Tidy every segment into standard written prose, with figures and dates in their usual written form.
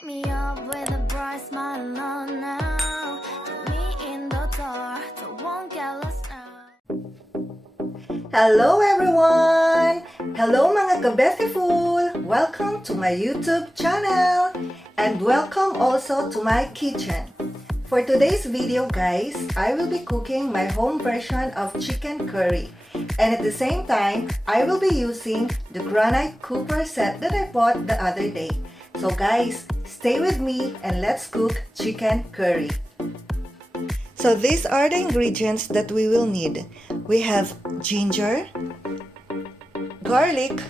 Wake me up with a bright smile on now. Take me in the dark, so won't get lost now. Hello everyone! Hello mga kaBETHiful! Welcome to my YouTube channel! And welcome also to my kitchen. For today's video guys, I will be cooking my home version of chicken curry. And at the same time, I will be using the granite cooker set that I bought the other day. So guys, stay with me and let's cook chicken curry. So these are the ingredients that we will need. We have ginger, garlic,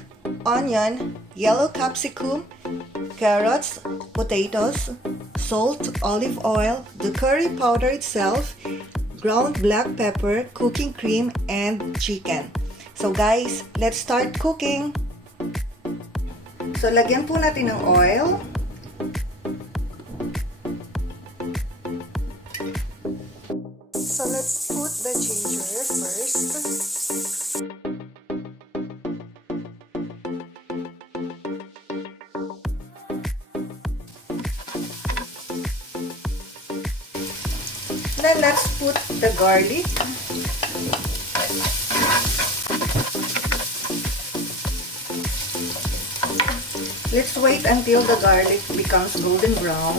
onion, yellow capsicum, carrots, potatoes, salt, olive oil, the curry powder itself, ground black pepper, cooking cream, and chicken. So guys, let's start cooking. So lagyan po natin ng oil. So let's put the ginger first. Then let's put the garlic. Let's wait until the garlic becomes golden brown.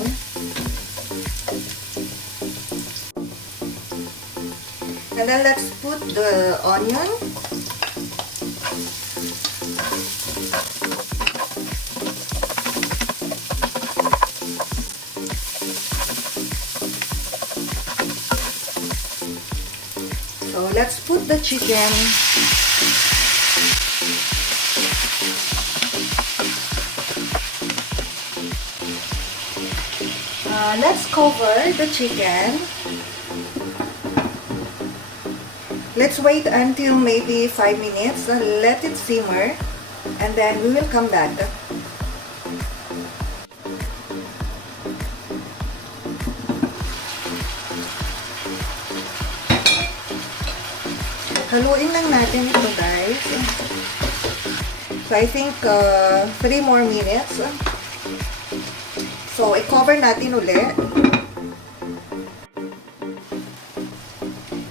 And then let's put the onion. So let's put the chicken. Let's cover the chicken. Let's wait until maybe 5 minutes. Let it simmer and then we will come back. Haluin lang natin ito guys. So I think 3 more minutes. So i-cover natin ulit.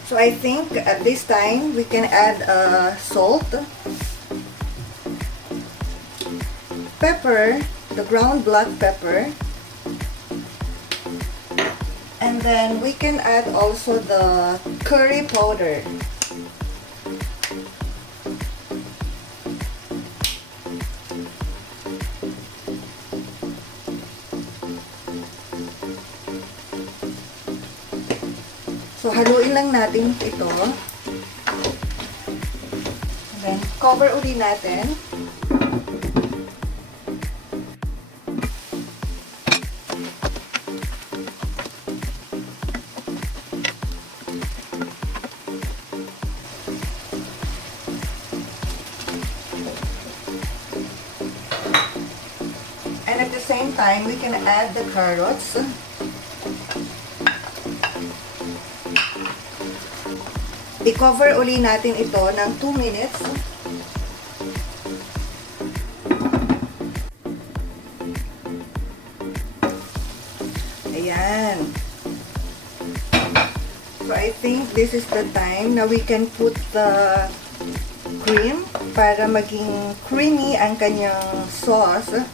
So I think at this time we can add salt, pepper, the ground black pepper, and then we can add also the curry powder. So, haluin lang natin ito. And then, cover uli natin. And at the same time, we can add the carrots. I-cover uli natin ito ng 2 minutes. Ayan. So, I think this is the time na we can put the cream para maging creamy ang kanyang sauce.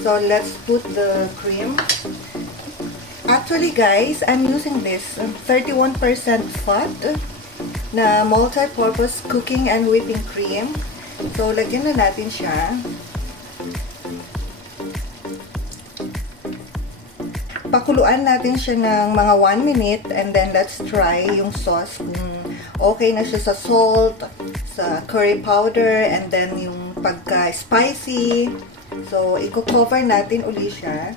So, let's put the cream. Actually, guys, I'm using this 31% fat na multi-purpose cooking and whipping cream. So, lagyan na natin siya. Pakuluan natin siya ng mga 1 minute and then let's try yung sauce kung okay na siya sa salt, sa curry powder, and then yung pagka-spicy. So, i-cover natin uli siya.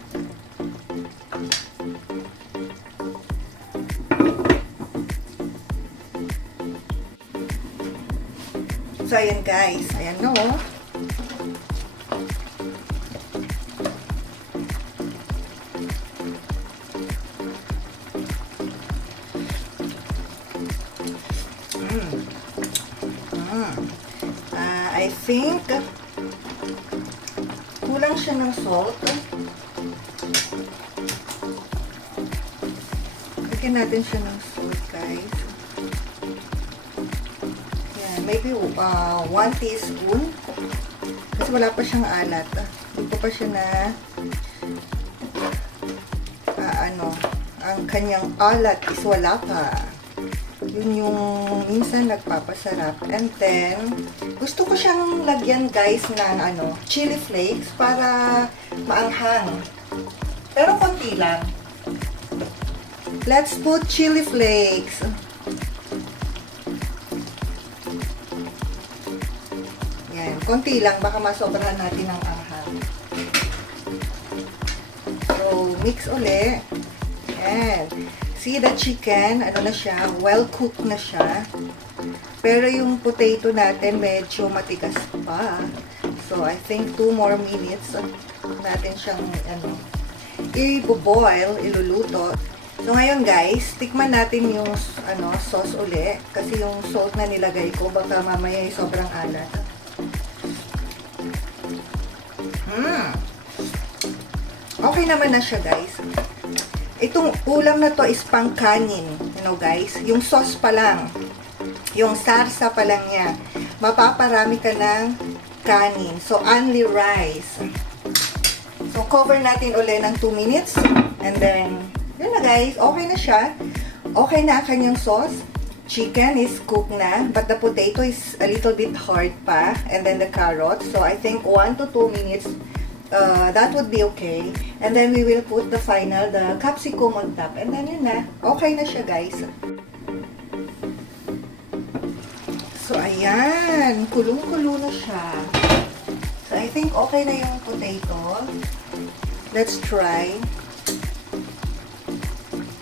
So, ayan guys. Ayan no. I think kulang siya ng salt. Lagyan natin siya ng salt, guys. Yan, maybe 1 teaspoon. Kasi wala pa siyang alat. Hindi pa siya na ang kanyang alat is wala pa. Yun yung minsan nagpapasarap. And then, gusto ko siyang lagyan, guys, ng chili flakes para maanghang. Pero konti lang. Let's put chili flakes. Yan, konti lang. Baka masobrahan natin ang anghang. So, mix uli. Yan. See the chicken, na siya, well cooked na siya. Pero yung potato natin medyo matigas pa. So I think 2 more minutes natin siyang i-boil, iluluto. So ngayon guys, tikman natin yung sauce uli kasi yung salt na nilagay ko baka mamaya ay sobrang alat. Okay naman na siya guys. Itong ulam na to is pang kanin, guys. Yung sauce pa lang, yung sarsa pa lang niya, mapaparami ka ng kanin. So, only rice. So, cover natin uli ng 2 minutes. And then, yun na guys, okay na siya. Okay na ang kanyang sauce. Chicken is cooked na, but the potato is a little bit hard pa. And then the carrots. So, I think 1 to 2 minutes that would be okay. And then we will put the capsicum on top. And then yun na. Okay na siya guys. So ayan. Kulong-kulo na siya. So I think okay na yung potato. Let's try.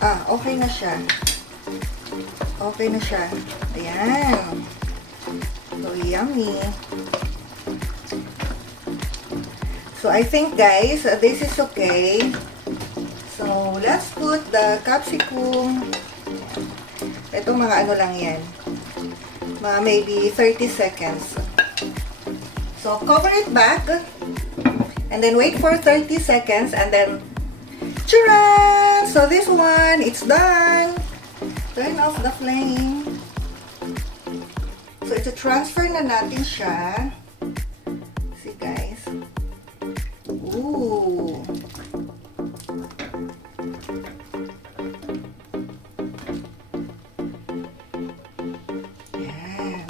Okay na siya. Okay na siya. Ayan. So yummy. So, I think, guys, this is okay. So, let's put the capsicum. Ito, mga lang yan. Mga maybe 30 seconds. So, cover it back. And then, wait for 30 seconds. And then, tcharam! So, this one, it's done. Turn off the flame. So, ito, transfer na natin siya. See, guys. Ooh. Yan.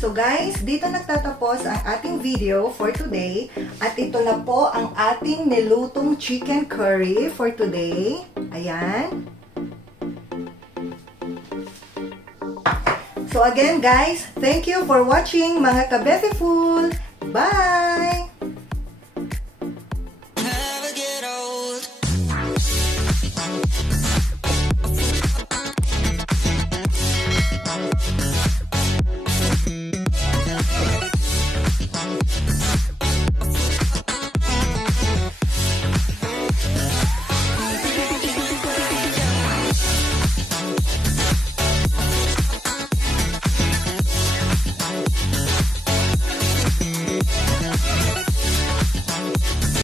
So guys, dito nagtatapos ang ating video for today. At ito na po ang ating nilutong chicken curry for today. Ayan. So again guys, thank you for watching mga kaBETHiful. Bye! Never get old.